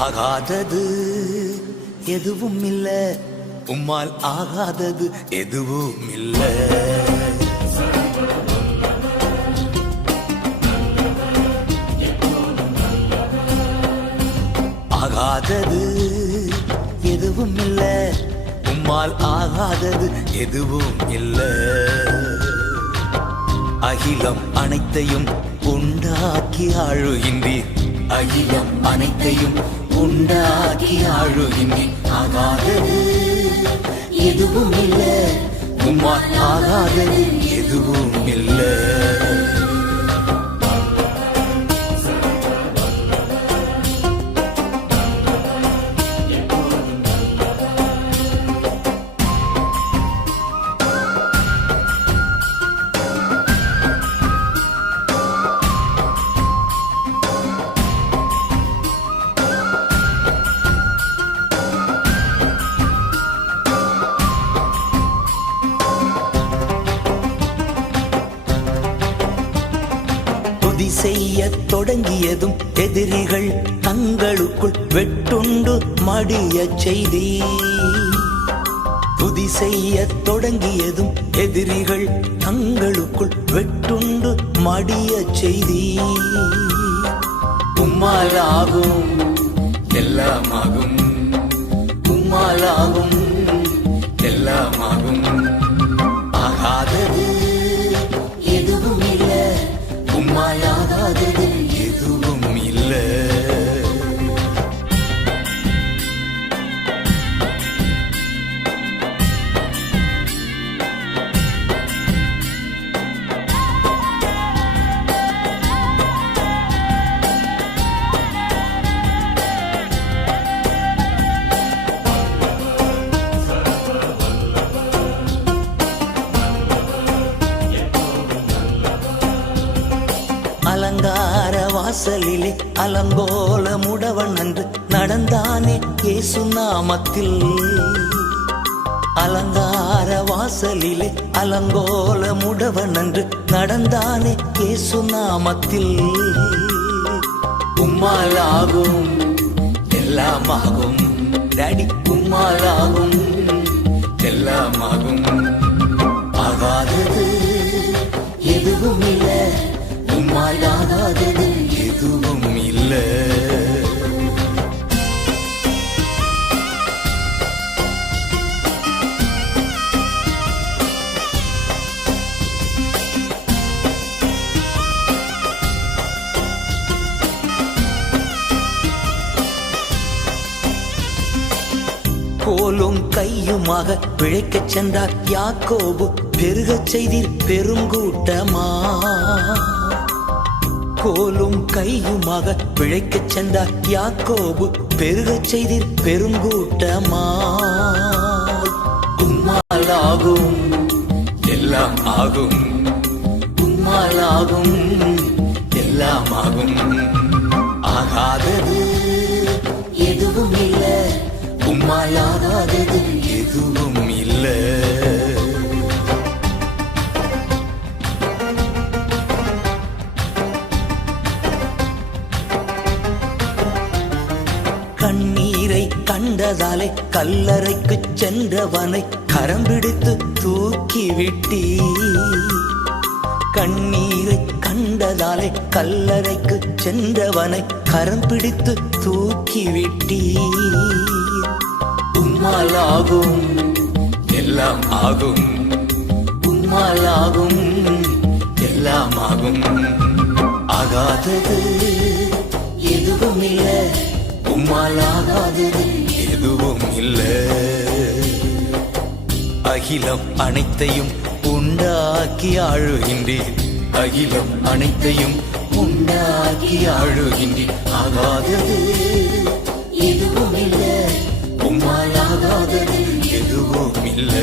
ஆகாதது எதுவும் இல்ல, உம்மால் ஆகாதது எதுவும் இல்ல. ஆகாதது எதுவும் இல்ல, உம்மால் ஆகாதது எதுவும் இல்ல. அகிலம் அனைத்தையும் உண்டாக்கி ஆளுகின்றீர், அகிலம் அனைத்தையும் உண்டாக்கி ஆளுகின்றீர். ஆகாதது எதுவும் இல்ல, உம்மால் ஆகாதது எதுவும் இல்ல. செய்ய தொடங்கியதும் எதிரிகள் தங்களுக்குள் வெட்டுண்டு மடிய செய்தி. துதி செய்ய தொடங்கியதும் எதிரிகள் தங்களுக்குள் வெட்டுண்டு மடிய செய்தி. உம்மாலாகும் எல்லாமாகும், உம்மாலாகும் எல்லாமாகும். ஆகாதது எதுவும் இல்ல, உம்மாலாகாதது எதுவும் இல்ல. அலங்கார வாசலிலே அலங்கோல முடவன் அன்று நடந்தானே இயேசு நாமத்தில். அலங்கார வாசலிலே அலங்கோல முடவன் அன்று நடந்தானே இயேசு நாமத்தில். உம்மாலாகும் எல்லாமாகும் டாடி, உம்மாலாகும் எல்லாமாகும். ஆகாதது எதுவும் இல்ல, உம்மாலாகாதது எதுவும் இல்ல. கோலும் கையுமாக பிழைக்கச் சென்றார் யாக்கோபு, பெருகச் செய்தீர் பெருங்கூட்டமா. கோலும் கையுமாக பிழைக்கச் சென்றார் யாக்கோபு, பெருகச் செய்தீர் பெருங்கூட்டமா. உம்மாலாகும் எல்லாம் ஆகும், உம்மாலாகும் எல்லாம் ஆகும். ஆகாதது எதுவும் இல்ல, உம்மாலாகாதது எதுவும் இல்ல. கண்ணீரை கண்டதாலே கல்லறைக்கு சென்றவனை கரம் பிடித்து தூக்கிவிட்டி. கண்ணீரை கண்டதாலே கல்லறைக்கு சென்றவனை கரம் பிடித்து தூக்கிவிட்டி. உம்மாலாகும் எல்லாம் ஆகும், உம்மாலாகும் எல்லாம் ஆகும். ஆகாதது எதுவும் இல்ல, உம்மாலாகாதது எதுவும் இல்ல. அகிலம் அனைத்தையும் உண்டாக்கி ஆளுகின்றீர், அகிலம் அனைத்தையும் உண்டாக்கி ஆளுகின்றீர். ஆகாதது எதுவும் இல்ல, உம்மாலாகாதது எதுவும் இல்ல.